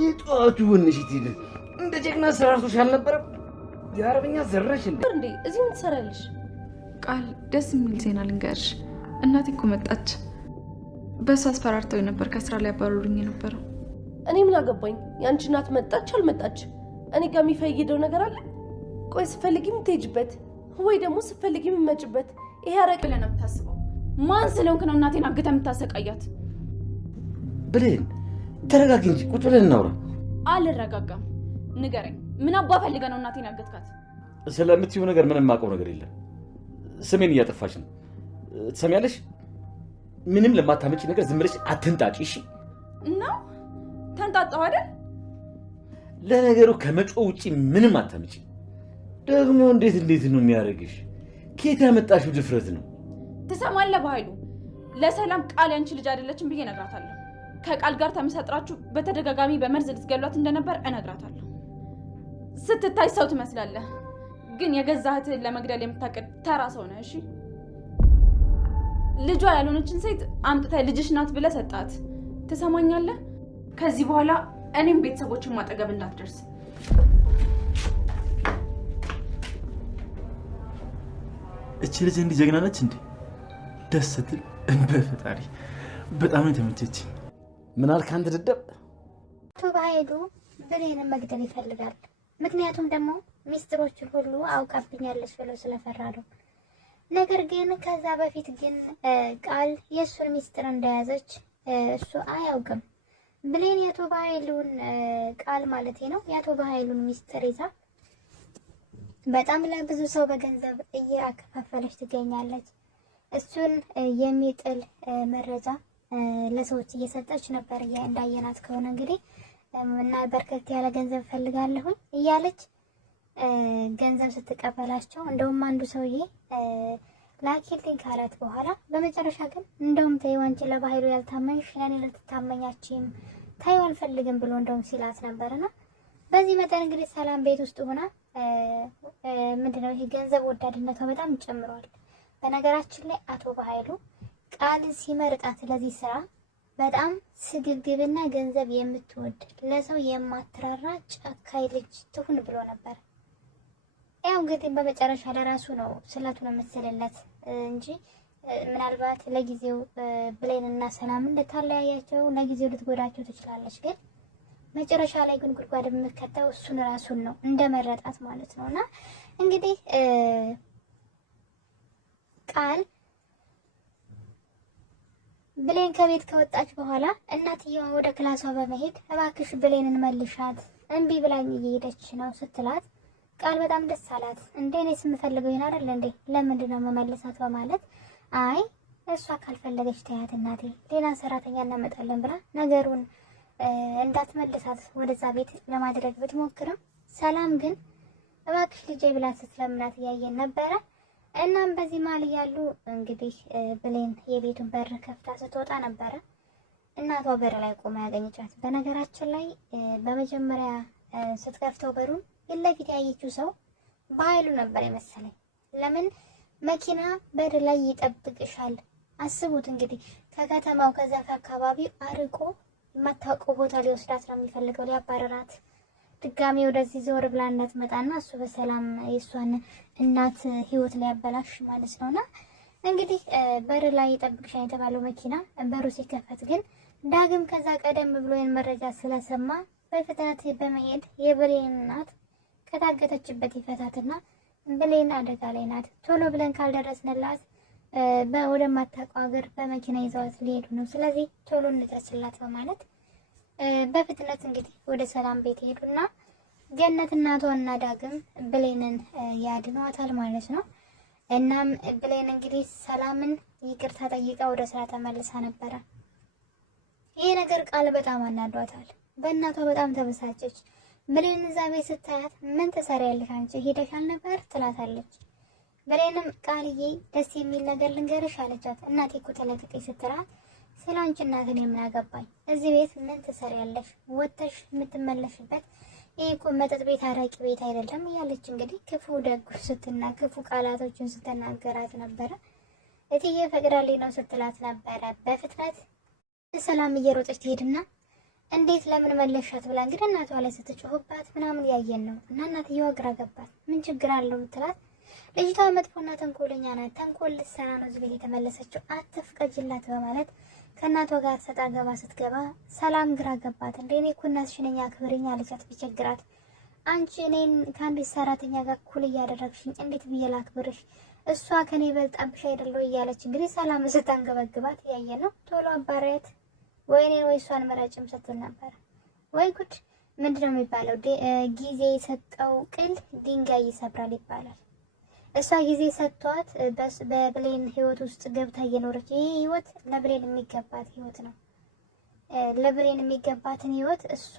የጧቱ ወንሽት ይል እንደ ጀግና ስራርቶሽ አልነበረም? የአረብኛ ዘራሽ እንዴ? እዚህ ምን ትሰራለሽ? ቃል ደስ የሚል ዜና ልንገርሽ። እናቴ እኮ መጣች። በእሱ አስፈራርተው ነበር ከስራ ላይ ያባረሩኝ የነበረው። እኔ ምን አገባኝ? ያንቺ እናት መጣች አልመጣች እኔ ጋር የሚፈይደው ነገር አለ? ቆይ ስፈልጊም ትሄጂበት ወይ ደግሞ ስፈልጊም የምመጭበት ይሄ አረቅ ብለህ ነው የምታስበው? ማን ስለሆንክ ነው እናቴን አግተህ የምታሰቃያት? ብሌን ተረጋጊ እንጂ ቁጭ ብለን እናውራ። አልረጋጋም። ንገረኝ፣ ምን አባ ፈልገህ ነው እናቴን ያገትካት? ስለምትይው ነገር ምንም የማውቀው ነገር የለም። ስሜን እያጠፋች ነው። ትሰሚያለሽ? ምንም ለማታመጪ ነገር ዝም ብለሽ አትንጣጪ እሺ? እና ተንጣጣው አይደል? ለነገሩ ከመጮ ውጪ ምንም አታመጪ። ደግሞ እንዴት ነው የሚያደርግሽ? ከየት ያመጣሽው ድፍረት ነው? ትሰማለህ በኃይሉ፣ ለሰላም ቃል ያንቺ ልጅ አይደለችም ብዬ እነግራታለሁ። ከቃል ጋር ተመሳጥራችሁ በተደጋጋሚ በመርዝ ልትገሏት እንደነበር እነግራታለሁ። ስትታይ ሰው ትመስላለህ፣ ግን የገዛ እህትህን ለመግደል የምታቀድ ተራ ሰው ነህ። እሺ ልጇ ያልሆነችን ሴት አምጥተህ ልጅሽ ናት ብለህ ሰጣት። ትሰማኛለህ? ከዚህ በኋላ እኔም ቤተሰቦችን ማጠገብ እንዳትደርስ። እቺ ልጅ እንዲህ ጀግና ነች እንዴ? ደስ ስትል በፈጣሪ በጣም ነው የተመቸችኝ። ምን አልክ አንተ ደደብ? ቱባይዱ ብሌንን መግደል ይፈልጋል። ምክንያቱም ደግሞ ሚስጥሮችን ሁሉ አውቃብኛለች ብሎ ስለፈራ ነው። ነገር ግን ከዛ በፊት ግን ቃል የእሱን ሚስጥር እንደያዘች እሱ አያውቅም። ብሌን የቱባይሉን ቃል ማለት ነው የቱባይሉን ሚስጥር ይዛ በጣም ለብዙ ሰው በገንዘብ እያከፋፈለች ትገኛለች። እሱን የሚጥል መረጃ ለሰዎች እየሰጠች ነበር። እንዳየናት ከሆነ እንግዲህ እና በርከት ያለ ገንዘብ ፈልጋለሁ እያለች ገንዘብ ስትቀበላቸው እንደውም አንዱ ሰውዬ ላኪልኝ ካላት በኋላ በመጨረሻ ግን እንደውም ተይው አንቺ ለባህሉ ያልታመንሽ ያኔ ልትታመኛችም ታይው አልፈልግም ብሎ እንደውም ሲላት ነበርና በዚህ መጠን እንግዲህ ሰላም ቤት ውስጥ ሆና ምንድነው ይሄ ገንዘብ ወዳድነቷ በጣም ጨምሯል። በነገራችን ላይ አቶ ባህሉ ቃል ሲመርጣት ለዚህ ስራ በጣም ስግብግብና ገንዘብ የምትወድ ለሰው የማትራራ ጨካኝ ልጅ ትሁን ብሎ ነበር። ያው እንግዲህ በመጨረሻ ለራሱ ነው ስለቱን መሰለለት እንጂ ምናልባት ለጊዜው ብሌንና ሰላም እንደታለያያቸው ለጊዜው ልትጎዳቸው ትችላለች። ግን መጨረሻ ላይ ግን ጉድጓድ የምትከተው እሱን ራሱን ነው እንደመረጣት ማለት ነውና እንግዲህ ቃል ብሌን ከቤት ከወጣች በኋላ እናትየዋ ወደ ክላሷ በመሄድ እባክሽ ብሌንን መልሻት እምቢ ብላኝ እየሄደች ነው ስትላት ቃል በጣም ደስ አላት። እንዴ እኔስ የምፈልገው ይሄን አይደል እንዴ ለምንድን ነው መመለሳት በማለት አይ እሷ ካልፈለገች ተያት እናቴ ሌላ ሰራተኛ እናመጣለን ብላ ነገሩን እንዳትመልሳት ወደዛ ቤት ለማድረግ ብትሞክርም ሰላም ግን እባክሽ ልጄ ብላ ስትለምናት እያየን ነበረ። እናም በዚህ ማል ያሉ እንግዲህ ብሌን የቤቱን በር ከፍታ ስትወጣ ነበረ እናቷ በር ላይ ቆማ ያገኘቻት። በነገራችን ላይ በመጀመሪያ ስትከፍተው በሩን ለፊት ያየችው ሰው ባህሉ ነበር የመሰለኝ። ለምን መኪና በር ላይ ይጠብቅሻል። አስቡት እንግዲህ ከከተማው ከዛ ከአካባቢው አርቆ የማታውቀው ቦታ ሊወስዳት ነው የሚፈልገው፣ ሊያባረራት ድጋሚ ወደዚህ ዞር ብላ እንዳትመጣና እሱ በሰላም የሷን እናት ህይወት ሊያበላሽ ማለት ነውና እንግዲህ በር ላይ ይጠብቅሻል የተባለው መኪና በሩ ሲከፈት ግን ዳግም ከዛ ቀደም ብሎ መረጃ ስለሰማ በፍጥነት በመሄድ የብሌን እናት ከታገተችበት ይፈታትና ብሌን አደጋ ላይ ናት፣ ቶሎ ብለን ካልደረስንላት ወደማታውቀው ሀገር በመኪና ይዘዋት ሊሄዱ ነው፣ ስለዚህ ቶሎ እንድረስላት በማለት በፍጥነት እንግዲህ ወደ ሰላም ቤት ሄዱና ገነት እናቷና ዳግም ብሌንን ያድኗታል ማለት ነው። እናም ብሌን እንግዲህ ሰላምን ይቅርታ ጠይቃ ወደ ስራ ተመልሳ ነበረ። ይሄ ነገር ቃል በጣም አናዷታል። በእናቷ በጣም ተበሳጨች። ብሌን እዛ ቤት ስታያት ምን ትሰሪያለሽ አንቺ ሄደሻል ነበር ትላታለች። ብሌንም ቃልዬ ደስ የሚል ነገር ልንገርሽ አለቻት። እናቴ እኮ ተለቅቄ ስትላት ስለ አንቺ እናትን የምናገባኝ እዚህ ቤት ምን ትሰሪያለሽ? ወተሽ የምትመለሽበት ይሄ እኮ መጠጥ ቤት አራቂ ቤት አይደለም እያለች እንግዲህ ክፉ ደግ ክፉ ቃላቶችን ስትናገራት ነበረ። እትዬ ፈቅዳልኝ ነው ስትላት ነበረ። በፍጥነት ሰላም እየሮጠች ትሄድና እንዴት ለምን መለሻት ብላ እንግዲህ እናቷ ላይ ስትጮህባት ምናምን ያየን ነው። እና እናትየዋ ግራ ገባት። ምን ችግር አለው ምትላት ልጅቷ መጥፎና ተንኮለኛ ናት፣ ተንኮል ልትሰራ ነው እዚህ ቤት የተመለሰችው፣ አትፍቀጅላት በማለት ከእናቷ ጋር ሰጣ ገባ ስትገባ ሰላም ግራ ገባት። እንደ እኔ እኮ እናትሽ ነኝ አክብሪኝ አለቻት ቢቸግራት። አንቺ እኔን ከአንዲት ሰራተኛ ጋር እኩል እያደረግሽኝ እንዴት ብዬ ላክብርሽ? እሷ ከኔ በልጣብሽ አይደለው እያለች እንግዲህ ሰላም ስታንገበግባት ያየ ነው። ቶሎ አባሪያት ወይኔ ወይ እሷን መራጭም ስትል ነበር። ወይ ጉድ! ምንድነው የሚባለው? ጊዜ የሰጠው ቅል ድንጋይ ይሰብራል ይባላል። እሷ ጊዜ ሰጥቷት በብሌን ህይወት ውስጥ ገብታ እየኖረች፣ ይሄ ህይወት ለብሌን የሚገባት ህይወት ነው። ለብሌን የሚገባትን ህይወት እሷ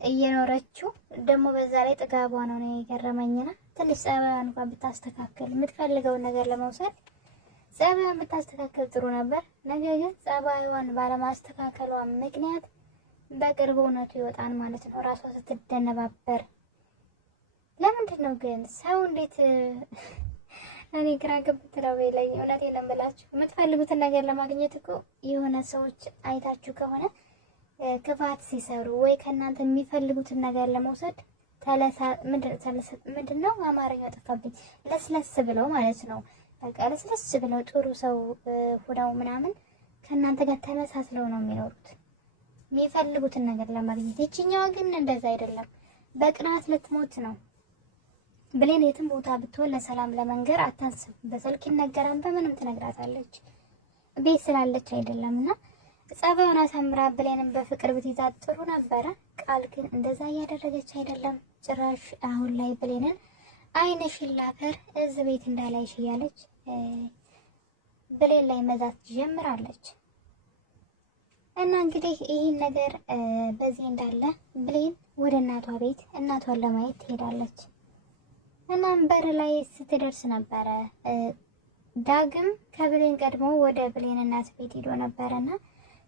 እየኖረችው ደግሞ በዛ ላይ ጥጋቧ ነው የገረመኝና ትንሽ ጸባይዋን እንኳን ብታስተካከል የምትፈልገውን ነገር ለመውሰድ ጸባይዋን ብታስተካከል ጥሩ ነበር። ነገር ግን ጸባይዋን ባለማስተካከሏ ምክንያት በቅርቡ እውነቱ ይወጣል ማለት ነው። ራሷ ስትደነባበር ለምንድን ነው ግን ሰው እንዴት እኔ ግራ ገብቶኝ ላይ እውነቴን ነው የምላችሁ። የምትፈልጉትን ነገር ለማግኘት እኮ የሆነ ሰዎች አይታችሁ ከሆነ ክፋት ሲሰሩ ወይ ከእናንተ የሚፈልጉትን ነገር ለመውሰድ ምንድን ነው አማርኛው ጠፋብኝ፣ ለስለስ ብለው ማለት ነው። በቃ ለስለስ ብለው ጥሩ ሰው ሆነው ምናምን ከእናንተ ጋር ተመሳስለው ነው የሚኖሩት የሚፈልጉትን ነገር ለማግኘት። ይችኛዋ ግን እንደዛ አይደለም፣ በቅናት ልትሞት ነው። ብሌን የትም ቦታ ብትሆን ለሰላም ለመንገር አታስብ። በስልክ ይነገራል፣ በምንም ትነግራታለች። ቤት ስላለች አይደለምና ጸባዩን አሳምራ ብሌንን በፍቅር ብትይዛት ጥሩ ነበረ። ቃል ግን እንደዛ እያደረገች አይደለም። ጭራሽ አሁን ላይ ብሌንን አይንሽን ላፈር እዚህ ቤት እንዳላይሽ እያለች ብሌን ላይ መዛት ጀምራለች። እና እንግዲህ ይህን ነገር በዚህ እንዳለ ብሌን ወደ እናቷ ቤት እናቷን ለማየት ትሄዳለች። እናም በር ላይ ስትደርስ ነበረ ዳግም ከብሌን ቀድሞ ወደ ብሌን እናት ቤት ሄዶ ነበረና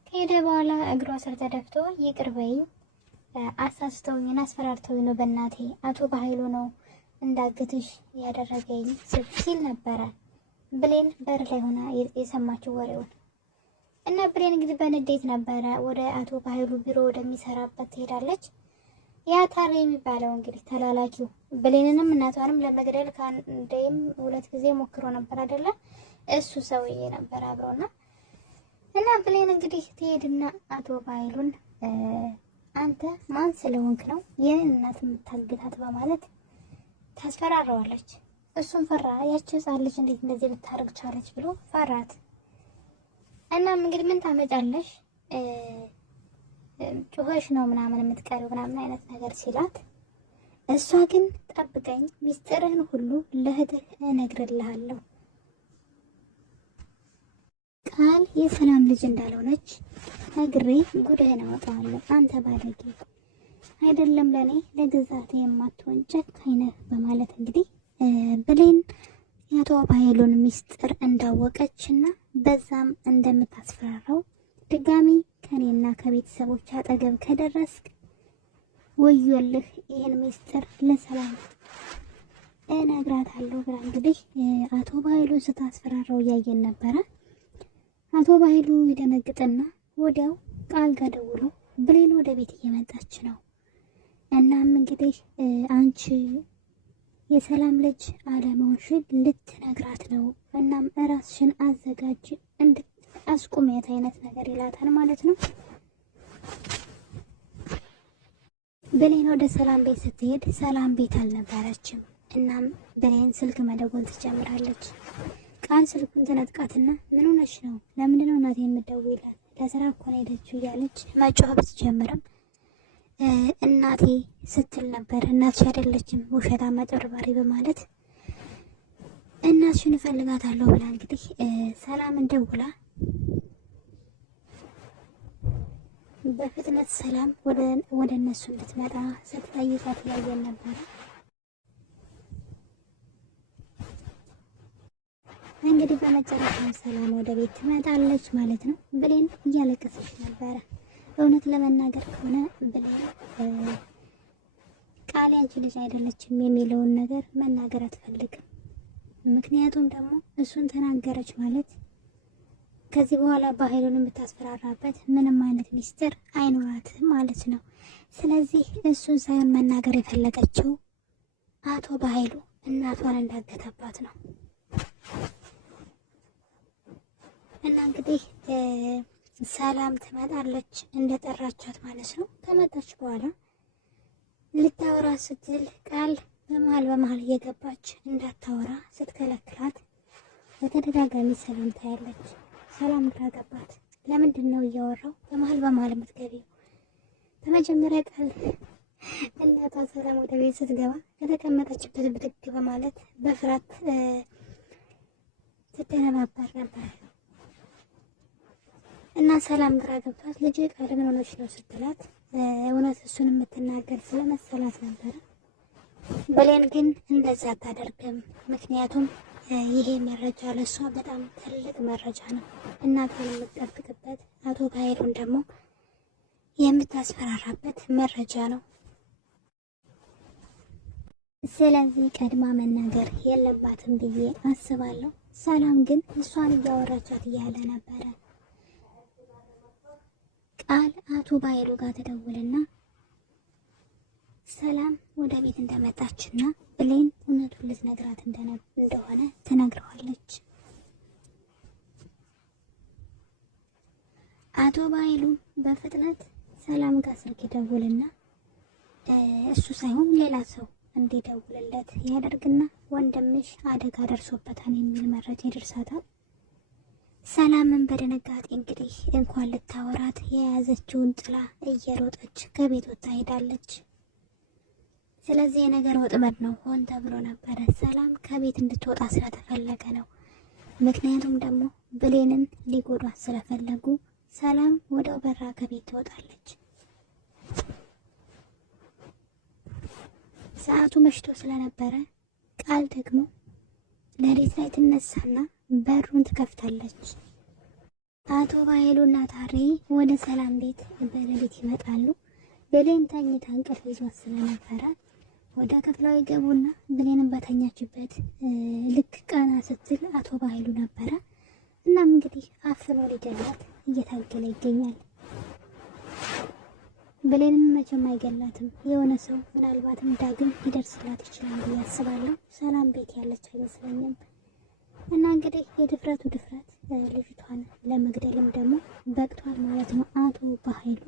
ከሄደ በኋላ እግሯ ስር ተደፍቶ ይቅር በይኝ፣ አሳስተውኝና አስፈራርተውኝ ነው በእናቴ አቶ በኃይሉ ነው እንዳግትሽ ያደረገኝ ሲል ነበረ። ብሌን በር ላይ ሆና የሰማችው ወሬውን እና ብሌን እንግዲህ በንዴት ነበረ ወደ አቶ በኃይሉ ቢሮ ወደሚሰራበት ትሄዳለች። ያ ታሬ የሚባለው እንግዲህ ተላላኪው ብሌንንም እናቷንም ለመግደል ከአንዴም 2 ጊዜ ሞክሮ ነበር አይደለ? እሱ ሰውዬ ነበር አብሮና እና ብሌን እንግዲህ ትሄድና አቶ በኃይሉን አንተ ማን ስለሆንክ ነው የኔን እናት የምታግታት በማለት ታስፈራራዋለች። እሱም ፈራ። ያቺ ሕፃን ልጅ እንዴት እንደዚህ ልታረግ ቻለች ብሎ ፈራት። እናም እንግዲህ ምን ታመጫለሽ ጩኸሽ ነው ምናምን የምትቀሪው ምናምን አይነት ነገር ሲላት፣ እሷ ግን ጠብቀኝ፣ ሚስጥርህን ሁሉ ለእህትህ እነግርልሃለሁ፣ ቃል የሰላም ልጅ እንዳልሆነች ነግሬ ጉድህን አወጣዋለሁ፣ አንተ ባለጌ አይደለም ለኔ ለግዛት የማትሆን ጨካኝ ነህ በማለት እንግዲህ ብሌን የአቶ በኃይሉን ሚስጥር እንዳወቀችና በዛም እንደምታስፈራራው ድጋሚ ከኔና ከቤተሰቦች አጠገብ ከደረስክ ወዮልህ፣ ይህን ሚስጥር ለሰላም እነግራታለሁ ብላ እንግዲህ አቶ በኃይሉን ስታስፈራራው እያየን ነበረ። አቶ በኃይሉ ይደነግጥና ወዲያው ቃል ጋር ደውሎ ብሌን ወደ ቤት እየመጣች ነው፣ እናም እንግዲህ አንቺ የሰላም ልጅ አለመሆንሽን ልትነግራት ነው፣ እናም እራስሽን አዘጋጅ አስቁሜት አይነት ነገር ይላታል ማለት ነው። ብሌን ወደ ሰላም ቤት ስትሄድ ሰላም ቤት አልነበረችም። እናም ብሌን ስልክ መደወል ትጀምራለች። ቃል ስልኩን ትነጥቃትና ምን ሆነሽ ነው? ለምንድን ነው እናቴ የምትደውይላት? ለስራ እኮ ነው ሄደችው እያለች መጮህ ብትጀምርም እናቴ ስትል ነበር። እናትሽ አይደለችም ውሸታ መጠርባሪ በማለት እናትሽን እፈልጋታለሁ ብላ እንግዲህ ሰላምን ደውላ በፍጥነት ሰላም ወደ እነሱ እንድትመጣ ስትጠይቃት ያየን ነበረ። እንግዲህ በመጨረሻ ሰላም ወደ ቤት ትመጣለች ማለት ነው። ብሌን እያለቀሰች ነበረ። እውነት ለመናገር ከሆነ ብሌን ቃል ያንቺ ልጅ አይደለችም የሚለውን ነገር መናገር አትፈልግም። ምክንያቱም ደግሞ እሱን ተናገረች ማለት ከዚህ በኋላ በኃይሉን የምታስፈራራበት ምንም አይነት ሚስጥር አይኖራትም ማለት ነው። ስለዚህ እሱን ሳይሆን መናገር የፈለገችው አቶ በኃይሉ እናቷን እንዳገተባት ነው። እና እንግዲህ ሰላም ትመጣለች እንደጠራቻት ማለት ነው። ከመጣች በኋላ ልታወራ ስትል ቃል በመሀል እየገባች እንዳታወራ ስትከለክላት በተደጋጋሚ ሰላም ታያለች። ሰላም ግራ ገባት። ለምንድን ነው እያወራው በመሀል የምትገቢው? በመጀመሪያ ቃል እናቷ ሰላም ወደ ቤት ስትገባ ከተቀመጠችበት ብድግ በማለት በፍርሃት ትደነባበር ነበር እና ሰላም ግራ ገብቷት ልጅ ቃል ምን ሆነች ነው ስትላት እውነት እሱን የምትናገር ስለመሰላት ነበረ። ብሌን ግን እንደዛ አታደርግም። ምክንያቱም ይሄ መረጃ ለእሷ በጣም ትልቅ መረጃ ነው። እናቷን የምትጠብቅበት አቶ በኃይሉን ደግሞ የምታስፈራራበት መረጃ ነው። ስለዚህ ቀድማ መናገር የለባትም ብዬ አስባለሁ። ሰላም ግን እሷን እያወራቻት እያለ ነበረ ቃል አቶ በኃይሉ ጋር ተደውልና ሰላም ወደ ቤት እንደመጣችና ብሌን እውነቱን ልትነግራት እንደሆነ ትነግረዋለች። አቶ በኃይሉ በፍጥነት ሰላም ጋር ስልክ ይደውልና እሱ ሳይሆን ሌላ ሰው እንዲደውልለት ያደርግና ወንድምሽ አደጋ ደርሶበታል የሚል መረጃ ይደርሳታል። ሰላምን በድንጋጤ እንግዲህ እንኳን ልታወራት የያዘችውን ጥላ እየሮጠች ከቤት ወጥታ ሄዳለች። ስለዚህ የነገር ወጥመድ ነው፣ ሆን ተብሎ ነበረ። ሰላም ከቤት እንድትወጣ ስለተፈለገ ነው። ምክንያቱም ደግሞ ብሌንን ሊጎዷት ስለፈለጉ ሰላም ወደው በራ ከቤት ትወጣለች። ሰዓቱ መሽቶ ስለነበረ ቃል ደግሞ ሌሊት ላይ ትነሳና በሩን ትከፍታለች። አቶ በኃይሉና ታሬ ወደ ሰላም ቤት በሌሊት ይመጣሉ። ብሌን ተኝታ እንቅልፍ ይዟት ስለነበረ ወደ ክፍሏ ይገቡና ብሌንን በተኛችበት ልክ ቀና ስትል አቶ በኃይሉ ነበረ። እናም እንግዲህ አፍኖ ሊገላት እየታገለ ይገኛል። ብሌንን መቼም አይገላትም። የሆነ ሰው ምናልባትም ዳግም ሊደርስላት ይችላል ብዬ አስባለሁ። ሰላም ቤት ያለች አይመስለኝም። እና እንግዲህ የድፍረቱ ድፍረት ልጅቷን ለመግደልም ደግሞ በቅቷል ማለት ነው። አቶ በኃይሉ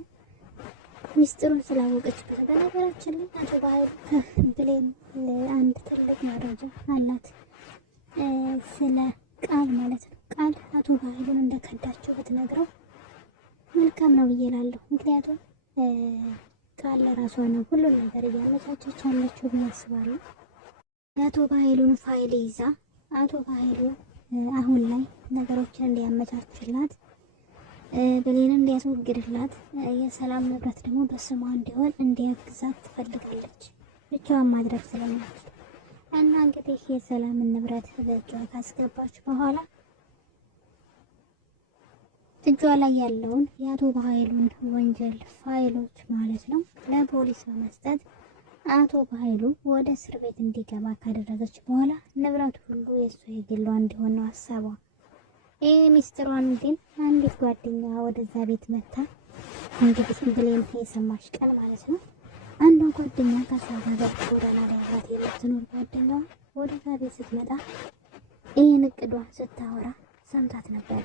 ሚስጥሩን ስላወቀችበት። በነገራችን ላይ አቶ በኃይሉ ብሌን አንድ ትልቅ መረጃ አላት ስለ ቃል ማለት ነው። ቃል አቶ በኃይሉን እንደከዳቸው ብትነግረው መልካም ነው ብዬ እላለሁ። ምክንያቱም ቃል ለራሷ ነው ሁሉን ነገር እያመቻቸች ያለችው ብዬ አስባለሁ። የአቶ በኃይሉን ፋይል ይዛ አቶ በኃይሉ አሁን ላይ ነገሮችን እንዲያመቻችላት ብሌንን እንዲያስወግድላት የሰላም ንብረት ደግሞ በስሟ እንዲሆን እንዲያግዛት ትፈልጋለች። ብቻዋን ማድረግ ስለማትችል እና እንግዲህ የሰላምን ንብረት በእጇ ካስገባች በኋላ እጇ ላይ ያለውን የአቶ በኃይሉን ወንጀል ፋይሎች ማለት ነው ለፖሊስ በመስጠት አቶ በኃይሉ ወደ እስር ቤት እንዲገባ ካደረገች በኋላ ንብረቱ ሁሉ የእሷ የግሏ እንዲሆን ነው ሀሳቧ። ይህ ሚስጥሯን ግን አንዲት ጓደኛ ወደዛ ቤት መታ እንግዲህ ብሌን የሰማች ቀን ማለት ነው አንዷ ጓደኛ ከሳባ ጋር ጎዳና ላይ አብራት የምትኖር ጓደኛዋ ወደዛ ቤት ስትመጣ ይህን እቅዷን ስታወራ ሰምታት ነበር።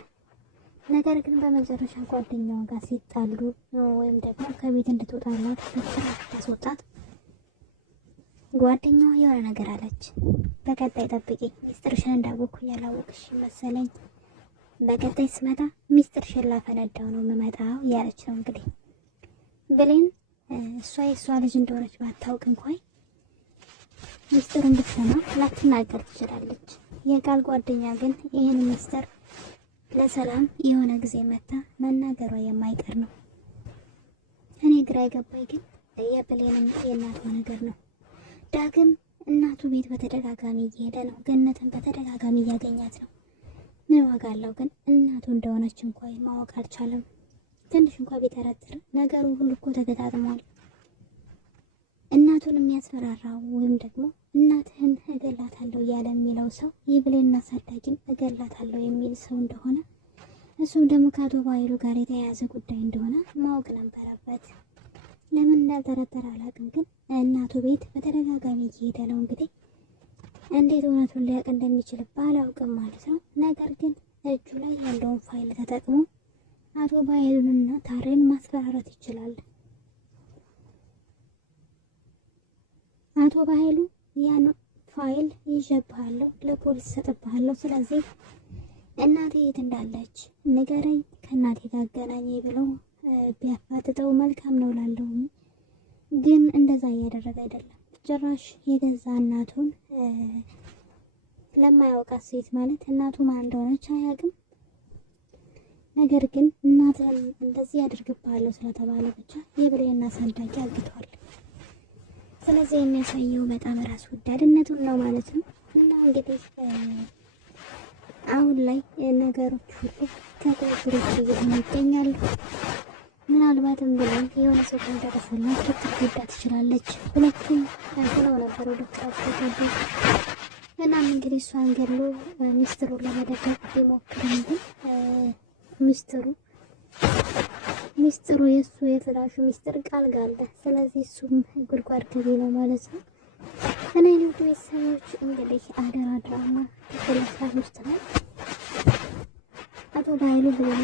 ነገር ግን በመጨረሻ ጓደኛዋ ጋር ሲጣሉ ወይም ደግሞ ከቤት እንድትወጣላት ታስወጣት ጓደኛዋ የሆነ ነገር አለች። በቀጣይ ጠብቂ፣ ሚስጥርሽን እንዳወቅኩ ያላወቅሽ መሰለኝ። በቀጣይ ስመጣ ሚስጥርሽን ላፈነዳው ነው የምመጣው ያለች ነው። እንግዲህ ብሌን እሷ የእሷ ልጅ እንደሆነች ባታውቅ እንኳን ሚስጥሩን ብትሰማ ላትናገር ትችላለች። የቃል ጓደኛ ግን ይህን ሚስጥር ለሰላም የሆነ ጊዜ መታ መናገሯ የማይቀር ነው። እኔ ግራ የገባኝ ግን የብሌንና የእናቷ ነገር ነው። ዳግም እናቱ ቤት በተደጋጋሚ እየሄደ ነው። ገነትን በተደጋጋሚ እያገኛት ነው። ምን ዋጋ አለው ግን እናቱ እንደሆነች እንኳን ማወቅ አልቻለም። ትንሽ እንኳን ቢጠረጥር ነገሩ ሁሉ እኮ ተገጣጥሟል። እናቱን የሚያስፈራራው ወይም ደግሞ እናትህን እገላታለሁ እያለ የሚለው ሰው የብሌን አሳዳጊም እገላታለሁ የሚል ሰው እንደሆነ እሱም ደግሞ ከአቶ ባይሉ ጋር የተያያዘ ጉዳይ እንደሆነ ማወቅ ነበረበት። ለምን እንዳልጠረጠረ አላውቅም፣ ግን እናቱ ቤት በተደጋጋሚ እየሄደ ነው። እንግዲህ እንዴት እውነቱን ሊያውቅ እንደሚችል ባላውቅም ማለት ነው። ነገር ግን እጁ ላይ ያለውን ፋይል ተጠቅሞ አቶ ባይሉንና ታሬን ማስፈራራት ይችላል። አቶ ባይሉ ያን ፋይል ይዤብሃለሁ፣ ለፖሊስ ሰጥብሃለሁ፣ ስለዚህ እናቴ የት እንዳለች ንገረኝ፣ ከእናቴ ጋር አገናኘኝ ብለው ቢያፋጥጠው መልካም ነው ላለሁ። ግን እንደዛ እያደረገ አይደለም። ጭራሽ የገዛ እናቱን ለማያውቃት ሴት ማለት እናቱ ማን እንደሆነች አያውቅም። ነገር ግን እናትን እንደዚህ ያደርግብሃለሁ ስለተባለ ብቻ የብሌን አሳዳጊ አግቷል። ስለዚህ የሚያሳየው በጣም ራስ ወዳድነቱን ነው ማለት ነው። እና እንግዲህ አሁን ላይ ነገሮች ሁሉ ከቁጥጥሮች እየሆኑ ይገኛሉ። ምናልባትም ብለን የሆነ ሰው ካልደረሰላት ልትጎዳ ትችላለች። ሁለቱም ሆነው ነበር ወደ ክራቸው። እናም እንግዲህ እሷን ገሎ ሚስጥሩን ለመደበቅ ቢሞክርም ግን ሚስጥሩ የእሱ የፍላሹ ሚስጥር ቃል ጋለ። ስለዚህ እሱም ጉድጓድ ገቢ ነው ማለት ነው። እና የንግድ ቤተሰቦች እንግዲህ አደራ ድራማ ክፍል 13 ነው። አቶ ባይሉ ብለን